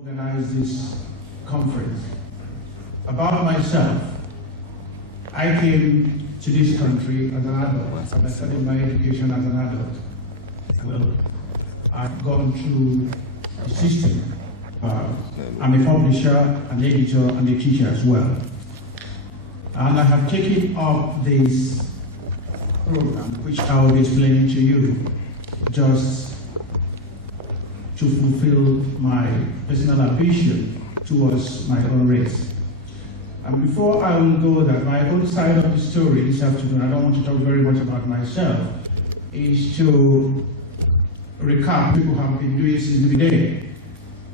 Organize this conference. About myself, I came to this country as an adult. I started my education as an adult. Well, I've gone through the system. I'm a publisher, an editor, and a teacher as well. And I have taken up this program, which I will be explaining to you, just to fulfill my personal ambition towards my own race. And before I will go that, my own side of the story this afternoon, I don't want to talk very much about myself, is to recap what people have been doing since the day.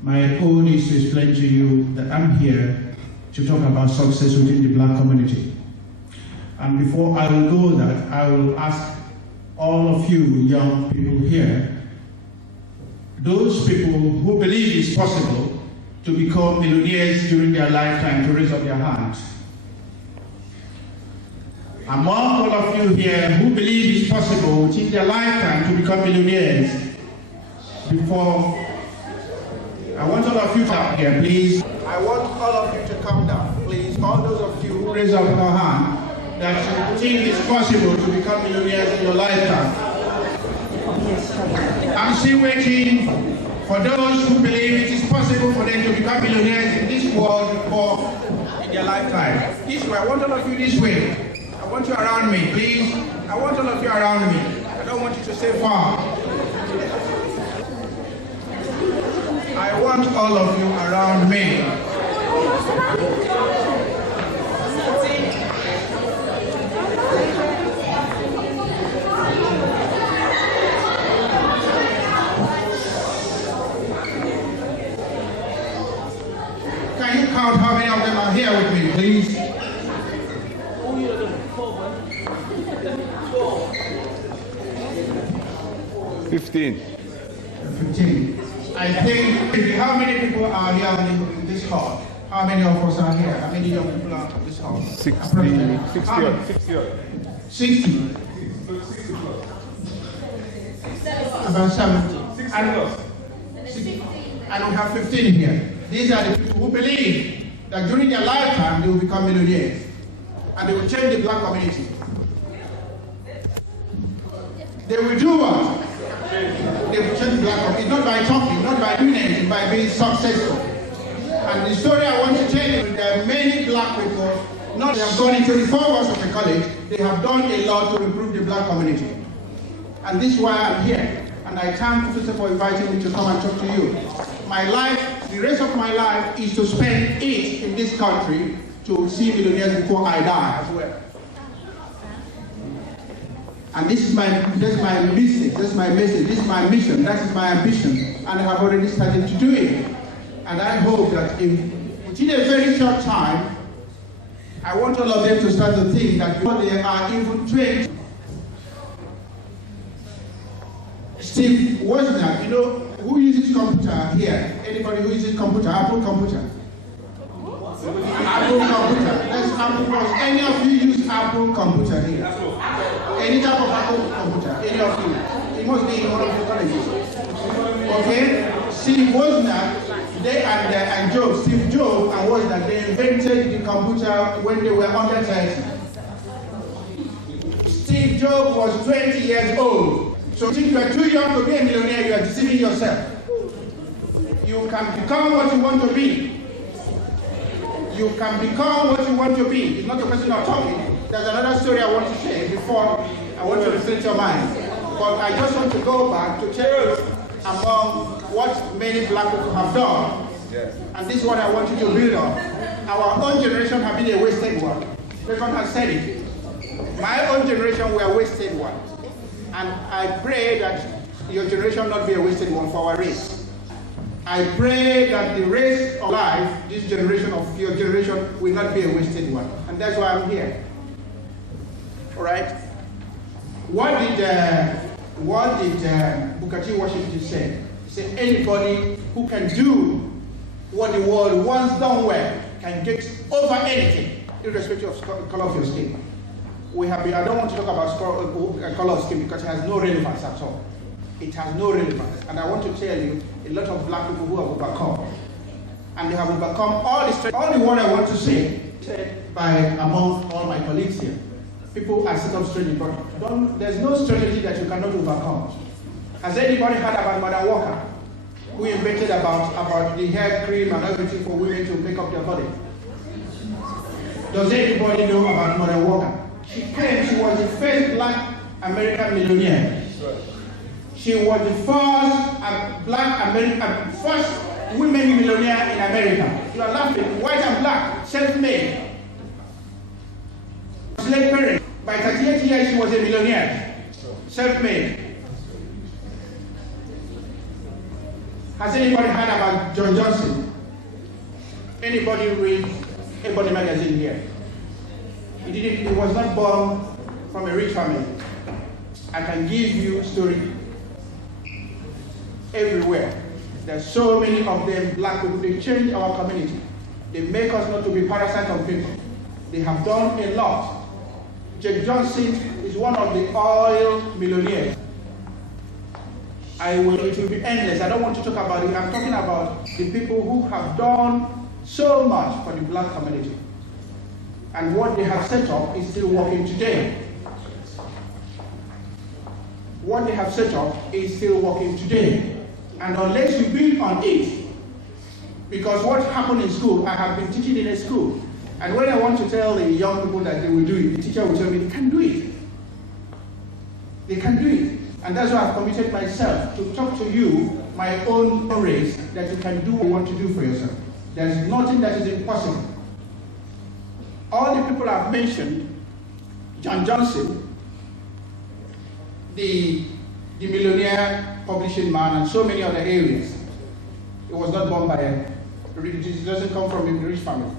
My own is to explain to you that I'm here to talk about success within the Black community. And before I will go that, I will ask all of you young people here, those people who believe it's possible to become millionaires during their lifetime, to raise up their hands. Among all of you here who believe it's possible within their lifetime to become millionaires, before, I want all of you to come here, please. I want all of you to come down, please. All those of you who raise up your hand that you think it's possible to become millionaires in your lifetime. I'm still waiting for those who believe it is possible for them to become millionaires in this world or in their lifetime. This way, I want all of you this way. I want you around me, please. I want all of you around me. I don't want you to stay far. I want all of you around me. Can you count how many of them are here with me, please? 15. 15. I think, how many people are here in this hall? How many of us are here? How many young people are in this hall? 60. 60. About 70. And we have 15 here. These are the people who believe that during their lifetime they will become millionaires. And they will change the Black community. They will do what? They will change the Black community. Not by talking, not by doing anything, by being successful. And the story I want to tell you, there are many Black people, not they have gone into the 4 walls of the college, they have done a lot to improve the Black community. And this is why I'm here. And I thank Professor for inviting me to come and talk to you. My life, the rest of my life is to spend it in this country to see millionaires before I die as well. And this is my business, this is my message, this is my mission, that is my ambition, and I have already started to do it. And I hope that within a very short time, I want all of them to start to think that before they are even trained. Steve Wozniak, you know, who uses computer here? Anybody who uses computer? Apple computer? Apple computer. That's Apple computer. Any of you use Apple computer here? Any type of Apple computer? Any of you? It must be in one of the colleges. Okay? Steve Wozniak, and Job, Steve Jobs and Wozniak, they invented the computer when they were under 30. Steve Jobs was 20 years old. So if you are too young to be a millionaire, you are deceiving yourself. You can become what you want to be. You can become what you want to be. It's not a question of talking. There's another story I want to share before I want to reflect your mind. But I just want to go back to tell you among what many Black people have done. Yes. And this is what I want you to build on. Our own generation has been a wasted one. Everyone has said it. My own generation were a wasted one. And I pray that your generation not be a wasted one for our race. I pray that the race of life, this generation of your generation, will not be a wasted one. And that's why I'm here. All right? What did Booker T. Washington say? He said, anybody who can do what the world once done well can get over anything, irrespective of the color of your skin. I don't want to talk about color of skin because it has no relevance at all. It has no relevance. And I want to tell you, a lot of Black people who have overcome. and they have overcome all the strength. All the word I want to say by among all my colleagues here. People are set up strategy, but there's no strategy that you cannot overcome. Has anybody heard about Mother Walker, who invented about the hair cream and everything for women to make up their body? Does anybody know about Mother Walker? She was the first black American millionaire. She was the first women millionaire in America. You are laughing, white and black, self-made. Slave parent. By 38 years, she was a millionaire, self-made. Has anybody heard about John Johnson? Anybody read Ebony magazine here? He was not born from a rich family. I can give you story everywhere. There's so many of them, black people. They change our community. They make us not to be parasites of people. They have done a lot. Jack Johnson is one of the oil millionaires. It will be endless. I don't want to talk about it. I'm talking about the people who have done so much for the black community. And what they have set up is still working today. What they have set up is still working today. And unless you build on it, because what happened in school, I have been teaching in a school. And when I want to tell the young people that they will do it, the teacher will tell me they can do it. They can do it. And that's why I've committed myself to talk to you, my own race, that you can do what you want to do for yourself. There's nothing that is impossible. All the people I've mentioned, John Johnson, the millionaire publishing man, and so many other areas, it was not born by it doesn't come from a rich family.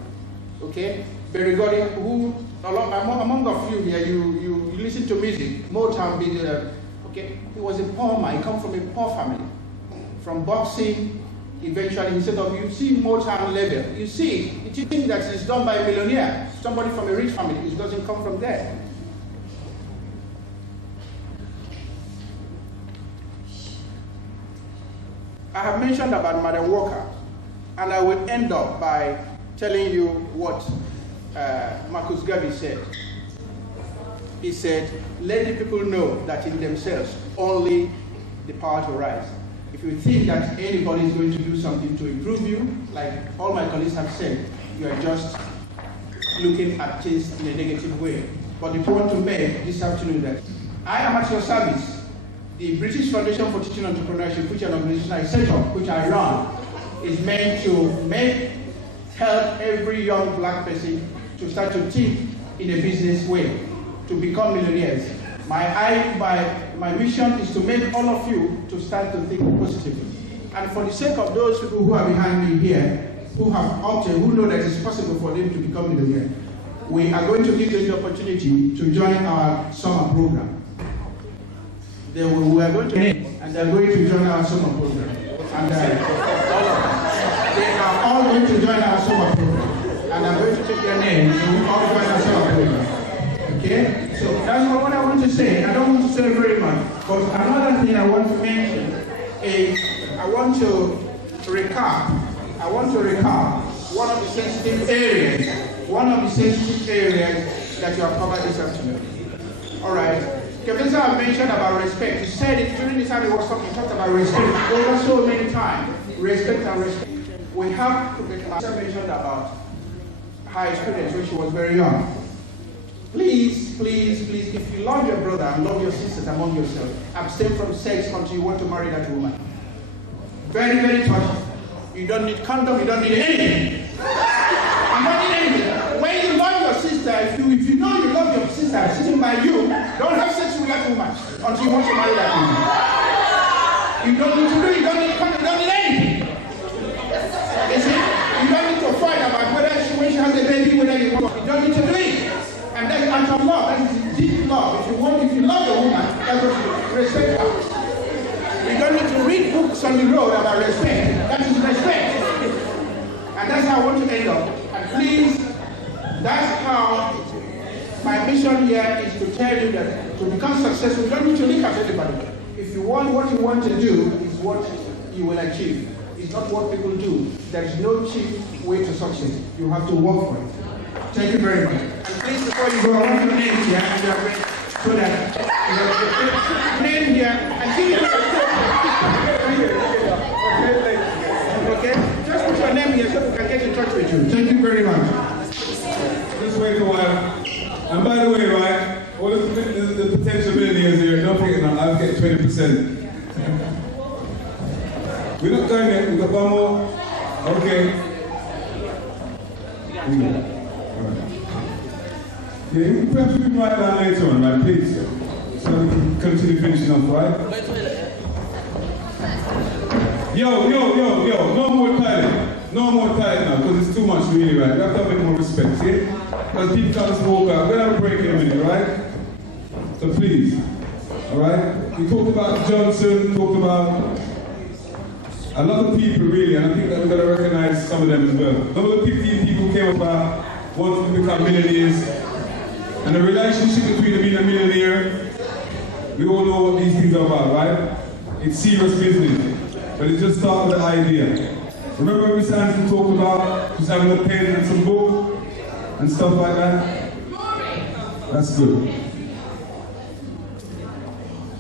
Okay? Berigodi, who, among a few here, you listen to music, Motown, okay? He was a poor man, he comes from a poor family. From boxing, eventually, instead of, you see Motown level, you see it, you think that it's done by a millionaire, somebody from a rich family, it doesn't come from there. I have mentioned about Mother Walker, and I will end up by telling you what Marcus Garvey said. He said, let the people know that in themselves only the power to rise. If you think that anybody is going to do something to improve you, like all my colleagues have said, you are just looking at things in a negative way. But the point to make this afternoon that I am at your service. The British Foundation for Teaching Entrepreneurship, which is an organization I set up, which I run, is meant to help every young black person to start to think in a business way, to become millionaires. My mission is to make all of you to start to think positively. And for the sake of those people who are behind me here, who have opted, who know that it's possible for them to become millionaires, we are going to give them the opportunity to join our summer program. We are going to, and they're going to join our summer program. And they are all going to join our summer program. And I'm going to take their names, and we'll all join our summer program. Okay? So that's what I want to say. I don't want to say very much. But another thing I want to mention is I want to recap one of the sensitive areas that you have covered this afternoon. All right. Kevin I mentioned about respect. He said it during the time he was talking, he talked about respect over so many times. Respect and respect. We have to mention about her experience when she was very young. Please, please, please, if you love your brother and love your sisters among yourselves, abstain from sex until you want to marry that woman. Very, very touching. You don't need condom, you don't need anything. You don't need anything. When you love your sister, if you know you love your sister sitting by you, don't have sex with that woman until you want to marry that woman. You don't need to do it, you don't need condom, you don't need anything. You see? You don't need to fight about whether when she has a baby, whether you want to. You don't need to do it. And that's an act of love. That is deep love. If you love a woman, that's what you respect her. You don't need to read books on the road about respect. That is respect. And that's how I want to end up. And please, that's how my mission here is to tell you that to become successful, you don't need to look at everybody. If you want what you want to do, is what you will achieve. It's not what people do. There is no cheap way to succeed. You have to work for it. Thank you very much. And please, before you go, I want your name here, and so that name here, and give me okay? Just put your name here so we can get in touch with you. Thank you very much. Just wait a while. And by the way, right, all the potential millionaires here, don't forget now, I'll get 20%. We're not going yet, we've got one more. Okay. Alright. Yeah, perhaps we can write down later on, right, please? So we can continue finishing off, right? Yo, no more tiling. No more tiling now, because it's too much really, right? We have to have a bit more respect, see? Because people try to smoke out. We're going to have a break in a minute, right? So please, alright? We talked about Johnson, talked about a lot of people really, and I think that we've got to recognize some of them as well. Some of the people came about wanting to become millionaires, and the relationship between them being a millionaire, we all know what these things are about, right? It's serious business, but it just started with the idea. Remember when Miss Hanson talked about just having a pen and some book and stuff like that? That's good.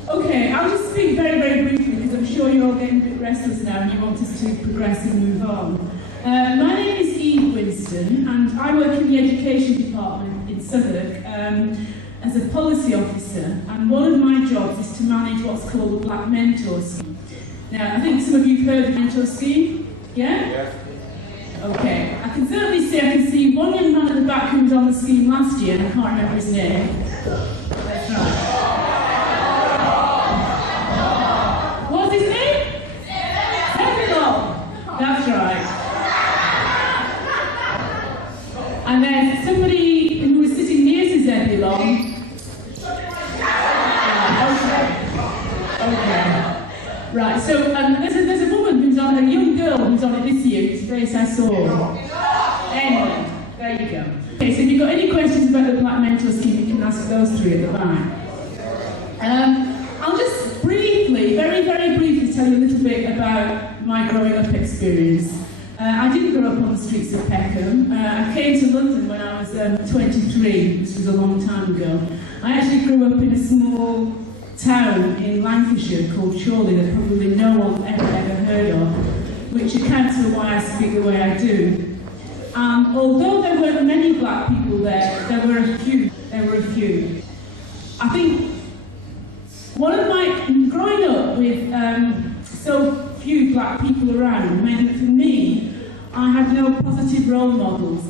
Okay, I'll just speak very, very briefly because I'm sure you're all getting a bit restless now and you want us to progress and move on. My name is Eve Winston and I work in the education department in Southwark as a policy officer, and one of my jobs is to manage what's called the Black Mentor Scheme. Now, I think some of you have heard of the Mentor Scheme? Yeah? Yeah. Okay, I can certainly see, I can see one young man at the back who was on the scheme last year and I can't remember his name. That's right. That's right. And there's somebody who was sitting near to Zebulon. Okay. Right, so there's a woman who's on, a young girl who's on it this year, whose face I saw. Anyway, there you go. Okay, so if you've got any questions about the Black Mentor Scheme, you can ask those three at the back. I'll just briefly, very, very briefly tell you a little bit about my growing up experience. I didn't grow up on the streets of Peckham. I came to London when I was 23, this was a long time ago. I actually grew up in a small town in Lancashire called Chorley that probably no one ever heard of, which accounts for why I speak the way I do. Although there weren't many black people there, there were a few. I think one of my, growing up with so few black people around meant that for me, I had no positive role models.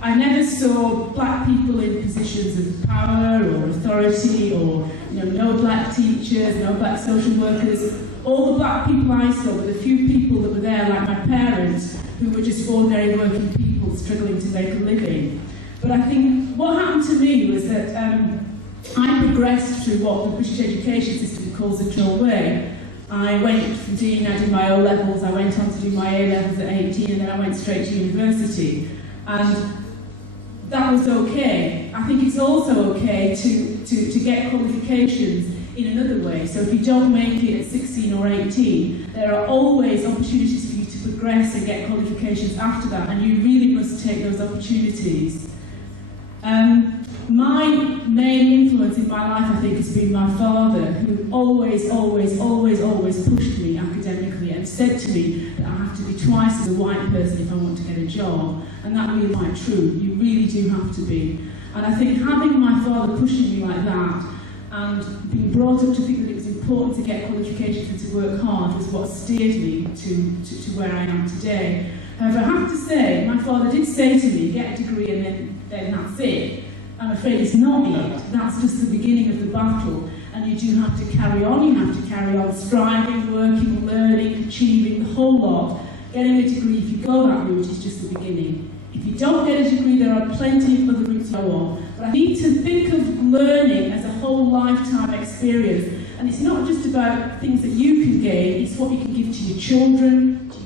I never saw black people in positions of power or authority, or no black teachers, no black social workers. All the black people I saw were the few people that were there, like my parents, who were just ordinary working people struggling to make a living. But I think what happened to me was that I progressed through what the British education system calls a dual way. I went from doing, I did my O-levels, I went on to do my A-levels at 18, and then I went straight to university. And that was okay. I think it's also okay to get qualifications in another way. So if you don't make it at 16 or 18, there are always opportunities for you to progress and get qualifications after that, and you really must take those opportunities. My main influence in my life, I think, has been my father, who always pushed me academically and said to me that I have to be twice as a white person if I want to get a job. And that really is quite true. You really do have to be. And I think having my father pushing me like that and being brought up to think that it was important to get qualifications and to work hard was what steered me to where I am today. However, I have to say, my father did say to me, get a degree and then that's it. I'm afraid it's not yet. That's just the beginning of the battle. And you do have to carry on. You have to carry on striving, working, learning, achieving, the whole lot. Getting a degree, if you go that route, is just the beginning. If you don't get a degree, there are plenty of other routes to go on. But I need to think of learning as a whole lifetime experience. And it's not just about things that you can gain, it's what you can give to your children, to